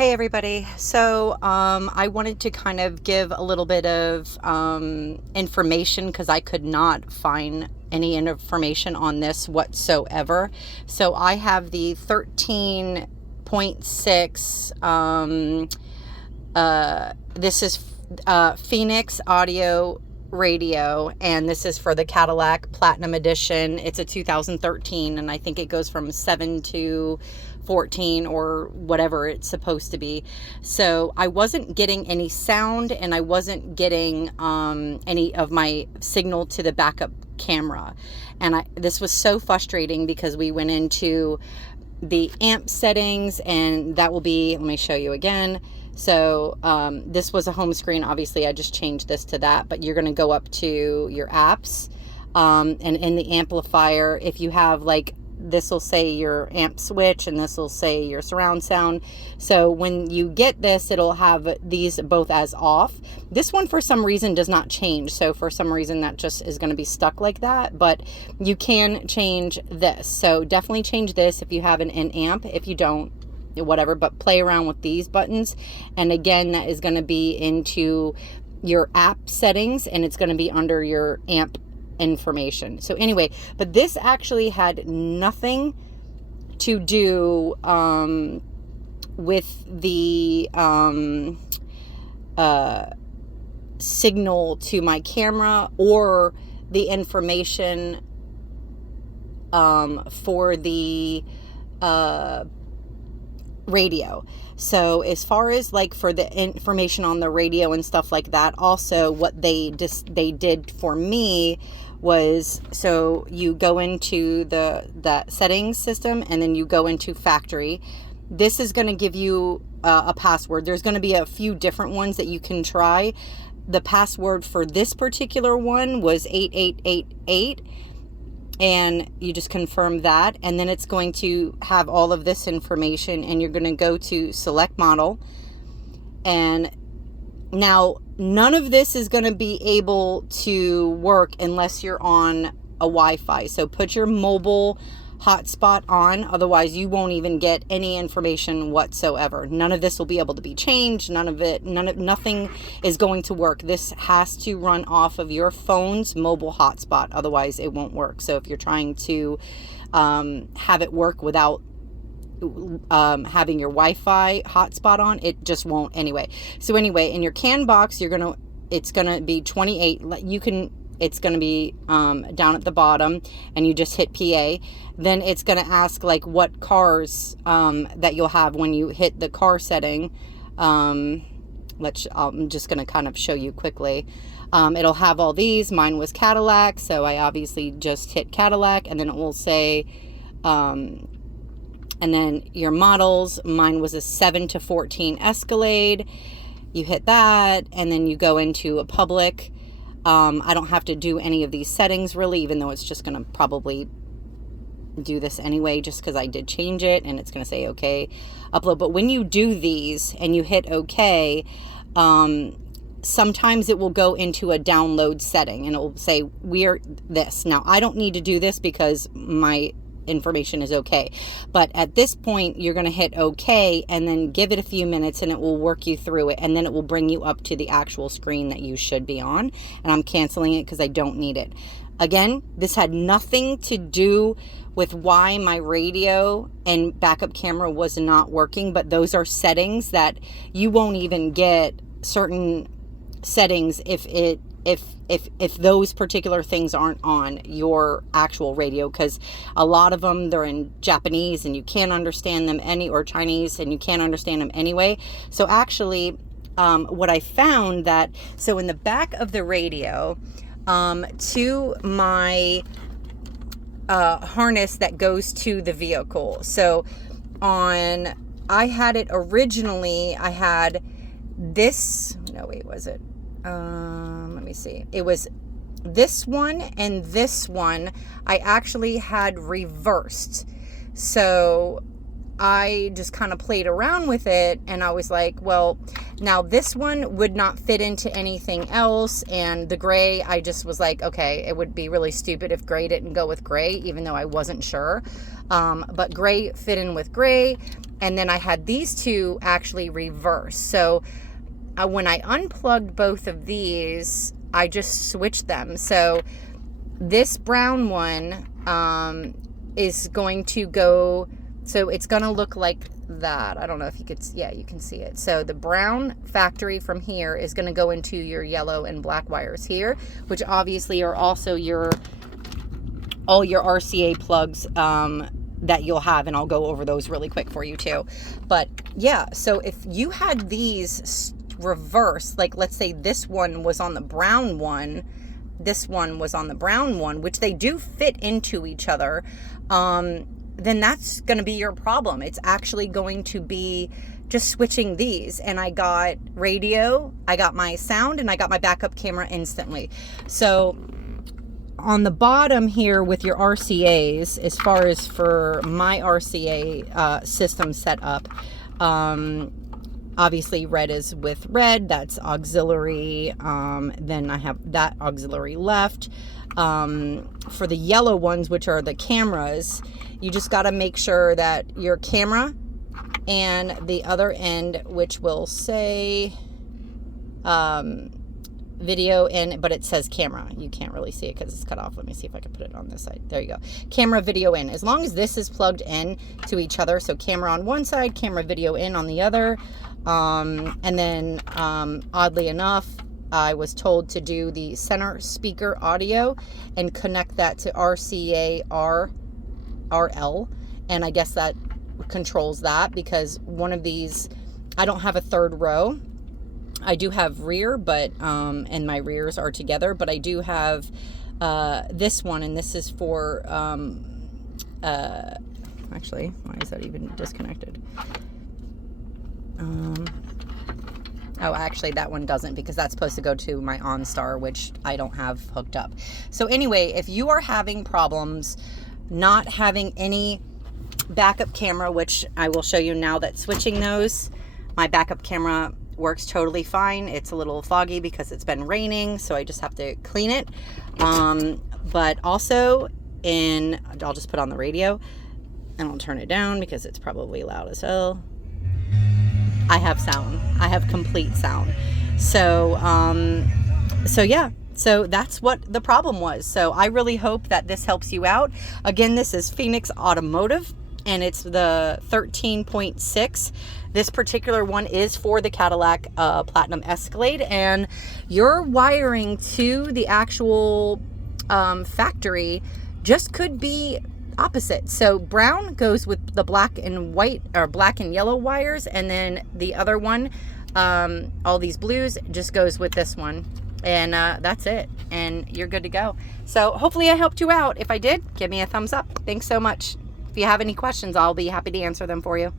Hey everybody. So I wanted to kind of give a little bit of information because I could not find any information on this whatsoever. So I have the 13.6. This is Phoenix Audio Radio, and this is for the Cadillac Platinum Edition. It's a 2013, and I think it goes from 7 to 14 or whatever it's supposed to be. So I wasn't getting any sound, and I wasn't getting any of my signal to the backup camera. And this was so frustrating because we went into the amp settings, and that will be, let me show you again. So this was a home screen. Obviously, I just changed this to that, but you're going to go up to your apps, and in the amplifier, if you have like, this will say your amp switch and this will say your surround sound. So when you get this, it'll have these both as off. This one for some reason does not change. So for some reason that just is going to be stuck like that, but you can change this. So definitely change this if you have an amp. If you don't, whatever, but play around with these buttons. And again, that is going to be into your app settings, and it's going to be under your amp information. So anyway, but this actually had nothing to do with the signal to my camera or the information for the radio. So as far as like for the information on the radio and stuff like that, also what they did for me was, so you go into that settings system, and then you go into factory. This is going to give you a password. There's going to be a few different ones that you can try. The password for this particular one was 8888. And you just confirm that, and then it's going to have all of this information, and you're going to go to select model. And now none of this is going to be able to work unless you're on a Wi-Fi. So put your mobile hotspot on, otherwise you won't even get any information whatsoever. None of this will be able to be changed. Nothing is going to work. This has to run off of your phone's mobile hotspot, otherwise it won't work. So if you're trying to have it work without having your Wi-Fi hotspot on, it just won't anyway. So anyway, in your CAN box, it's gonna be 28. It's going to be down at the bottom, and you just hit PA. Then it's going to ask like what cars that you'll have when you hit the car setting. I'm just going to kind of show you quickly. It'll have all these. Mine was Cadillac, so I obviously just hit Cadillac, and then it will say, and then your models. Mine was a 7 to 14 Escalade. You hit that, and then you go into a public. I don't have to do any of these settings really, even though it's just going to probably do this anyway, just because I did change it, and it's going to say okay, upload. But when you do these and you hit okay, sometimes it will go into a download setting, and it will say we're this. Now I don't need to do this because my information is okay, but at this point you're going to hit okay, and then give it a few minutes, and it will work you through it, and then it will bring you up to the actual screen that you should be on. And I'm canceling it because I don't need it. Again, this had nothing to do with why my radio and backup camera was not working, but those are settings that you won't even get certain settings if those particular things aren't on your actual radio, because a lot of them, they're in Japanese and you can't understand them or Chinese, and you can't understand them anyway. So actually what I found that, so in the back of the radio, to my harness that goes to the vehicle, so I had it originally, I had this, no wait, was it? Let me see. It was this one and this one I actually had reversed. So I just kind of played around with it, and I was like, well, now this one would not fit into anything else, and the gray, I just was like, okay, it would be really stupid if gray didn't go with gray, even though I wasn't sure. But gray fit in with gray, and then I had these two actually reverse. So when I unplugged both of these, I just switched them. So this brown one is going to go, so it's going to look like that. I don't know if you could, yeah, you can see it. So the brown factory from here is going to go into your yellow and black wires here, which obviously are also all your RCA plugs that you'll have, and I'll go over those really quick for you too. But yeah, so if you had these reverse, like let's say this one was on the brown one, this one was on the brown one, which they do fit into each other, then that's going to be your problem. It's actually going to be just switching these. And I got radio, I got my sound, and I got my backup camera instantly. So on the bottom here with your RCAs, as far as for my RCA system set up, obviously red is with red, that's auxiliary, then I have that auxiliary left. For the yellow ones, which are the cameras, you just got to make sure that your camera and the other end, which will say video in, but it says camera. You can't really see it because it's cut off. Let me see if I can put it on this side. There you go. Camera, video in. As long as this is plugged in to each other, so camera on one side, camera, video in on the other. And then oddly enough, I was told to do the center speaker audio and connect that to RCA RL, and I guess that controls that, because one of these, I don't have a third row. I do have rear, but and my rears are together, but I do have this one, and this is for actually, why is that even disconnected? Oh, actually, that one doesn't, because that's supposed to go to my OnStar, which I don't have hooked up. So anyway, if you are having problems not having any backup camera, which I will show you now that switching those, my backup camera works totally fine. It's a little foggy because it's been raining, so I just have to clean it. But also I'll just put on the radio, and I'll turn it down because it's probably loud as hell. I have sound. I have complete sound. So yeah. So that's what the problem was. So I really hope that this helps you out. Again, this is Phoenix Automotive, and it's the 13.6. This particular one is for the Cadillac Platinum Escalade, and your wiring to the actual factory just could be opposite. So brown goes with the black and white, or black and yellow wires, and then the other one, all these blues, just goes with this one. And that's it, and you're good to go. So hopefully I helped you out. If I did, give me a thumbs up. Thanks so much. If you have any questions, I'll be happy to answer them for you.